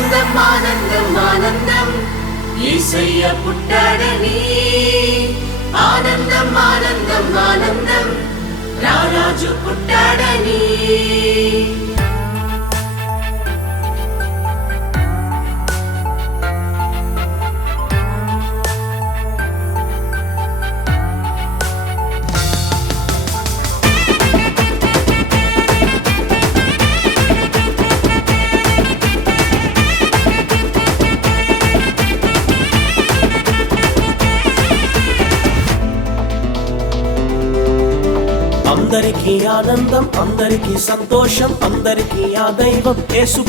ఆనందం ఆనందం ఆనందం ఏసయ్య పుట్టాడని ఆనందం ఆనందం ఆనందం రారాజు పుట్టాడని అందరికీ ఆనందం అందరికీ సంతోషం అందరికీ ఆ దైవం యేసు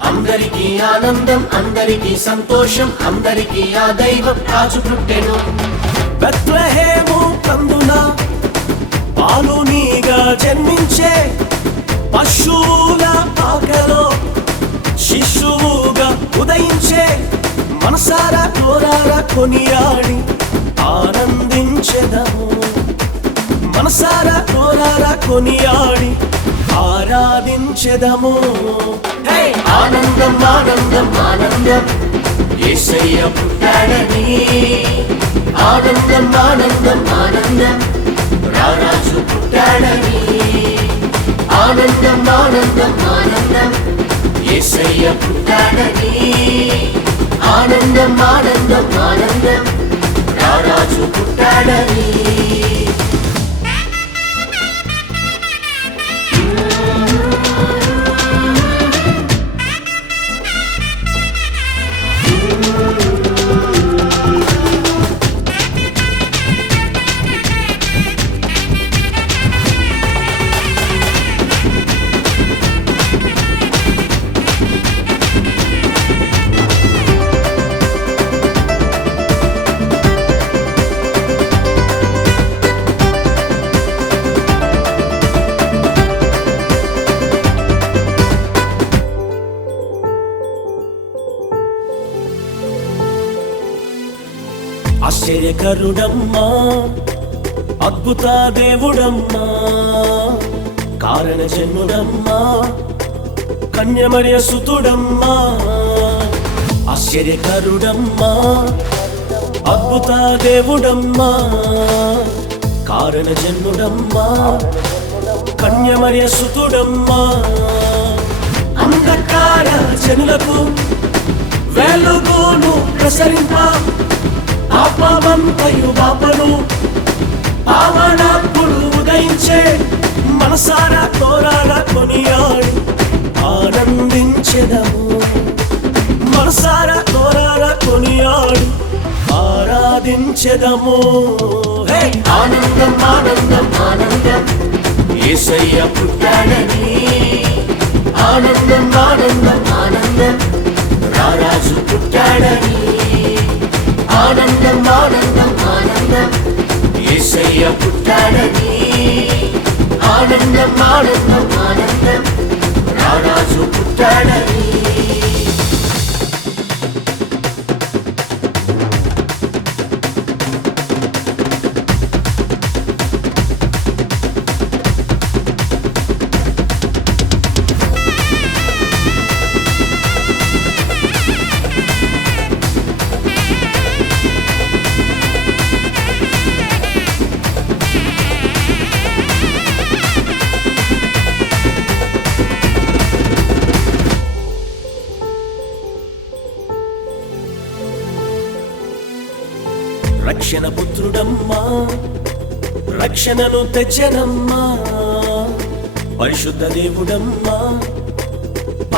అందరికీ ఆనందం అందరికీ సంతోషం అందరికీ ఆ దైవం రాజు పుట్టెను. బెత్లహేము కందున పాలునీగా జన్మించే పశువుల పాకలో శిశువుగా ఉదయించే మనసారా కోరారా కొనియాడి ఆనందించెదము. మనసారా కోరారా కొనియాడి ఆరాధించెదము! ఆనందం ఆనందం ఆనందం. ఏసయ్య పుట్టాడని. ఆనందం ఆనందం ఆనందం. రారాజు పుట్టాడని. ఆనందం ఆనందం ఆనందం. ఏసయ్య పుట్టాడని. ఆనందం ఆనందం ఆనందం. రారాజు పుట్టాడని. ఆశ్చర్యకరుడమ్మా అద్భుత దేవుడమ్మా కారణ జన్ముడమ్మా కన్యమర్య సుతుడమ్మా ఆశ్చర్యకరుడమ్మా అద్భుత దేవుడమ్మా కారణ జన్ముడమ్మా కన్యమర్య సుతుడమ్మా అంధకార జనులకు వెలుగును ప్రసరింప పాపమంతయు బాపను పావనాత్ముడు ఉదయించే మనసారా కోరారా కొనియాడు ఆనందించెదము. మనసారా కోరారా కొనియాడు ఆరాధించెదము. ఆనందం ఆనందం ఆనందం. ఏసయ్య పుట్టాడని. ఆనందం ఆనందం ఆనందం. రారాజు పుట్టాడని. ఆనందం ఆనందం ఏసయ్య పుట్టాడని ఆనందం ఆనందం ఆనందం. రారాజు పుట్టాడని రక్షణ పుత్రుడమ్మా. రక్షణను తెచ్చనమ్మా. పరిశుద్ధ దేవుడమ్మా.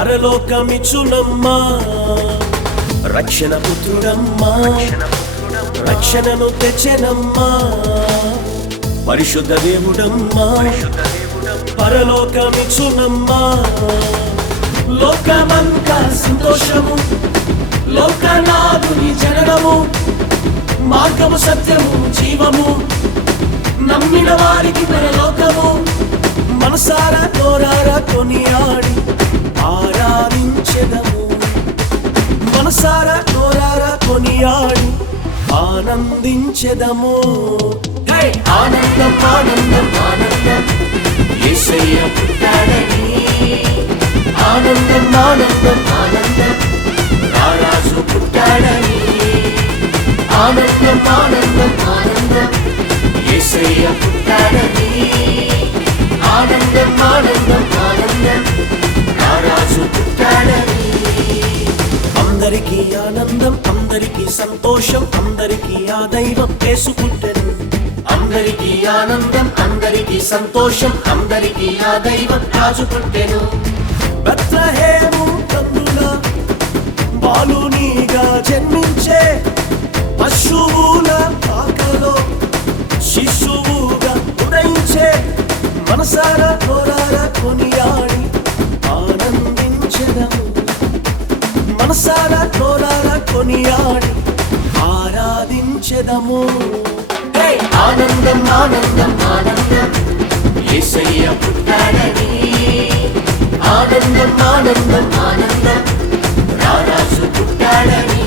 పరలోకమిచ్చునమ్మా. రక్షణ పుత్రుడమ్మా. రక్షణను తెచ్చనమ్మా. పరిశుద్ధ దేవుడమ్మా. పరలోకమిచ్చునమ్మా. లోకమంతా సంతోషము. లోకనాథుని జననము. మార్గము సత్యము జీవము. నమ్మిన వారికి పరలోకము మనసారా కోరారా కొనియాడి ఆరాధించెదము. మనసారా కోరారా కొనియాడి ఆనందించెదము. ఆనందం ఆనందం ఆనందం. యేసయ్య పుట్టాడని. ఆనందం ఆనందం ఆనందం. ఆనందం ఆనందం ఆనందం. ఏసయ్య పుట్టాడని ఆనందం ఆనందం ఆనందం. రాజు పుట్టాడని అందరికీ ఆనందం అందరికీ సంతోషం అందరికీ ఆ దైవం యేసు అందరికీ ఆనందం అందరికీ సంతోషం అందరికీ ఆ దైవం రాజుకుంటాను. పుట్టెను బత్లహేము బాలునిగా జన్మించే పశువుల పాకలో శిశువుగా ఉదయించే మనసారా కోరారా కొనియాడి ఆనందించడం మనసారా కోరారా కొనియాడి ఆరాధించదము. ఆనందం ఆనందం ఆనందం. ఏసయ్య పుట్టాడని ఆనందం ఆనందం ఆనందం. రారాజు పుట్టాడని